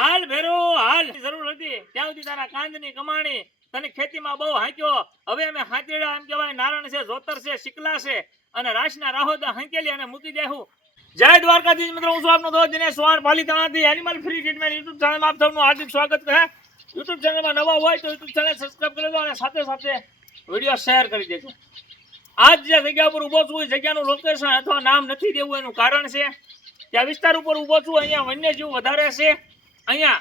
હાલ ભેરો હાલ જરૂર હતી ત્યાં સુધી તારા કાંદની કમાણી તને ખેતીમાં બહુ હાંક્યો હવે અમે હાથેડા એમ કહેવાય નારણ છે જોતર છે શીકલા છે અને રાશના રાહોદા હાંકેલી અને મૂકી દેહું જય દ્વારકાધીશ મિત્રો હું છું આપનો દોસ્ત દિનેશ ચૌહાણ પાલીતાણાથી એનિમલ ફ્રી ટ્રીટમેન્ટ યુટ્યુબ ચેનલમાં આપ સૌનું હાર્દિક સ્વાગત છે યુટ્યુબ ચેનલમાં નવા હોય તો યુટ્યુબ ચેનલ સબસ્ક્રાઇબ કરી દો અને સાથે સાથે વિડીયો શેર કરી દેજો આજ જે જગ્યા ઉપર ઊભો છું એ જગ્યાનું લોકેશન અથવા નામ નથી દેવું એનું કારણ છે કે આ વિસ્તાર ઉપર ઊભો છું અહીંયા વન્યજીવ વધારે છે અહીંયા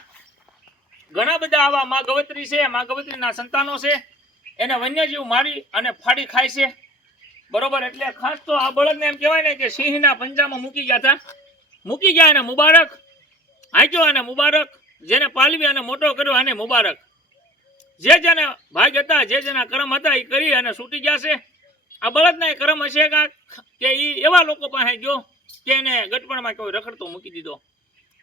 ઘણા બધા આવા મા ગવત્રી છે મા ગવત્રીના સંતાનો છે એને વન્યજીવ મારી અને ફાડી ખાય છે બરોબર એટલે ખાસ તો આ બળદને એમ કહેવાય ને કે સિંહના પંજામાં મૂકી ગયા એને મુબારક હાંક્યો અને મુબારક જેને પાલવી અને મોટો કર્યો અને મુબારક જે જેને ભાગ હતા જે જેના કર્મ હતા એ કરી અને છૂટી ગયા છે આ બળદના કર્મ હશે કે એ એવા લોકો પાસે ગયો કે એને ગટપણમાં કોઈ રખડતો મૂકી દીધો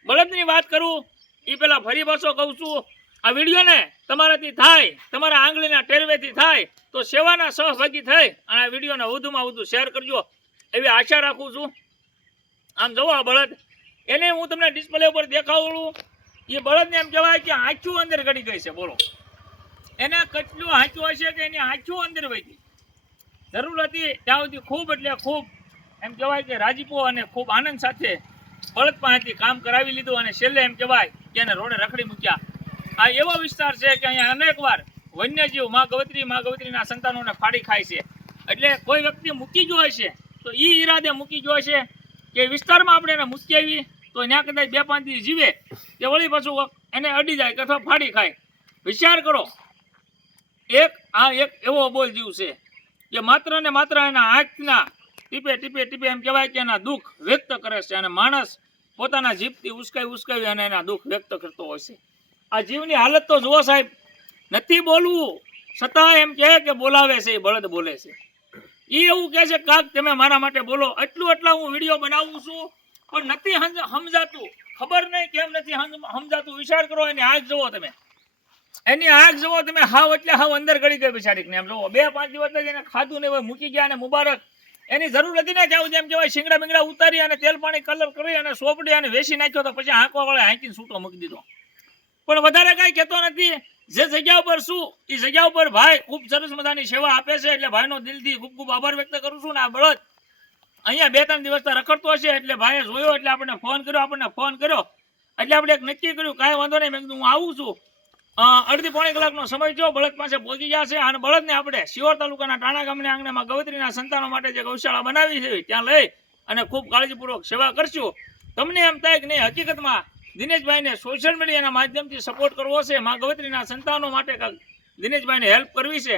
બળદની વાત કરું એ પેલા ફરી પાછો કહું છું આ વિડીયોને તમારાથી થાય તમારા આંગળીના ટેરવેથી થાય તો સેવાના સહભાગી થઈ અને આ વિડીયોને વધુમાં વધુ શેર કરજો એવી આશા રાખું છું આમ જુઓ આ બળદ એને હું તમને ડિસ્પ્લે ઉપર દેખાડું એ બળદને એમ કહેવાય કે આંખ્યું અંદર ગળી ગઈ છે બોલો એને કેટલું હાંચ્યું હશે કે એની આંખ્યું અંદર વહી ગઈ જરૂર હતી ત્યાં સુધી ખૂબ એટલે ખૂબ એમ કહેવાય કે રાજીપો અને ખૂબ આનંદ સાથે બળદ પાસેથી કામ કરાવી લીધું અને છેલ્લે એમ કહેવાય કે એને રોડે રખડી મૂક્યા આ એવો વિસ્તાર છે કે અહીંયા અનેક વાર વન્યજીવ મા ગવત્રીના સંતાનોને ફાડી ખાય છે એટલે કોઈ વ્યક્તિ મૂકી જો હશે તો એ ઈરાદે મૂકી જો હશે કે વિસ્તારમાં આપણે એને મૂકી આવી તો ત્યાં કદાચ 2-5 દિવસ જીવે કે વળી પાછું એને અડી જાય કે અથવા ફાડી ખાય વિચાર કરો એક એવો બોલ જીવ છે કે માત્ર ને માત્ર એના આંખના ટીપે એમ કહેવાય કે એના દુઃખ વ્યક્ત કરે છે અને માણસ પોતાના જીભથી ઉશ્કાવી અને એના દુઃખ વ્યક્ત કરતો હોય છે આ જીવની હાલત તો જુઓ સાહેબ નથી બોલવું છતાં એમ કહે કે બોલાવે છે એ બળદ બોલે છે એ એવું કહે છે કાક તમે મારા માટે બોલો એટલા હું વિડીયો બનાવું છું પણ નથી સમજાતું ખબર નહીં કેમ નથી સમજાતું વિચાર કરો એની આંખ જુઓ તમે એની આંખ જુઓ તમે હાવ એટલે હાવ અંદર ગળી ગઈ બિચારીને એમ જુઓ 2-5 દિવસ એને ખાધું ને મૂકી ગયા અને મુબારક એની જરૂર હતી ને ત્યાં જેમ કહેવાય શીંગડા બીંગડા ઉતારી અને તેલ પાણી કલર કરી અને સોપડી અને વેસી નાખ્યો તો પછી હાંકવા વાળા હાંકીને છૂટો મૂકી દીધો પણ વધારે કાંઈ કહેતો નથી જે જગ્યા ઉપર શું એ જગ્યા ઉપર ભાઈ ખૂબ સરસ મજાની સેવા આપે છે એટલે ભાઈનો દિલથી ખૂબ ખૂબ આભાર વ્યક્ત કરું છું ને આ બળદ અહીંયા 2-3 દિવસથી રખડતો હશે એટલે ભાઈએ જોયો એટલે આપણને ફોન કર્યો એટલે આપણે એક નક્કી કર્યું કાંઈ વાંધો નહીં મેં કીધું હું આવું છું અડધી-પોણી કલાકનો સમય થયો બળદ પાસે પહોંચી ગયા છે અને બળદને આપણે શિહોર તાલુકાના ટાણા ગામના આંગણામાં ગવત્રીના સંતાનો માટે જે ગૌશાળા બનાવી છે ત્યાં લઈ અને ખૂબ કાળજીપૂર્વક સેવા કરશું તમને એમ થાય કે નહીં હકીકતમાં દિનેશભાઈને સોશિયલ મીડિયાના માધ્યમથી સપોર્ટ કરવો છે મા ગવત્રીના સંતાનો માટે દિનેશભાઈને હેલ્પ કરવી છે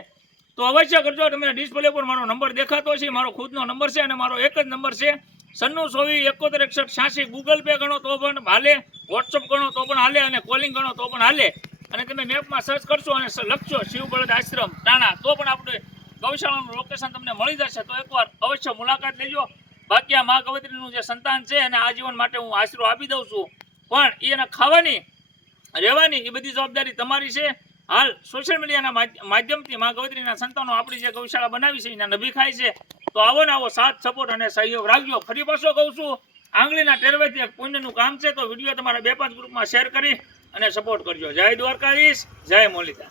તો અવશ્ય કરજો તમને ડિસ્પ્લે પર મારો નંબર દેખાતો છે મારો ખુદનો નંબર છે અને મારો એક જ નંબર છે 9624716186 ગૂગલ પે ગણો તો પણ હાલે વોટ્સઅપ ગણો તો પણ હાલે અને કોલિંગ ગણો તો પણ હાલે અને તમે મેપમાં સર્ચ કરશો અને લખશો શિવ બળદ આશ્રમ ટાણા તો પણ આપણે ગૌશાળાનું લોકેશન તમને મળી જશે તો એકવાર અવશ્ય મુલાકાત લેજો બાકી આ મા ગવત્રીનું જે સંતાન છે એને આજીવન માટે હું આશરો આપી દઉં છું પણ એને ખાવાની રહેવાની એ બધી જવાબદારી તમારી છે હાલ સોશિયલ મીડિયાના માધ્યમથી મા ગવત્રીના સંતાનો આપણી જે ગૌશાળા બનાવી છે એના નભી ખાય છે તો આવો ને આવો સાથ સપોર્ટ અને સહયોગ રાખજો ફરી પાછો કહું છું આંગળીના ટેરવેથી એક પુણ્યનું કામ છે તો વિડીયો તમારા 2-5 ગ્રુપમાં શેર કરી અને સપોર્ટ કરજો જય દ્વારકાધીશ જય મોલિકા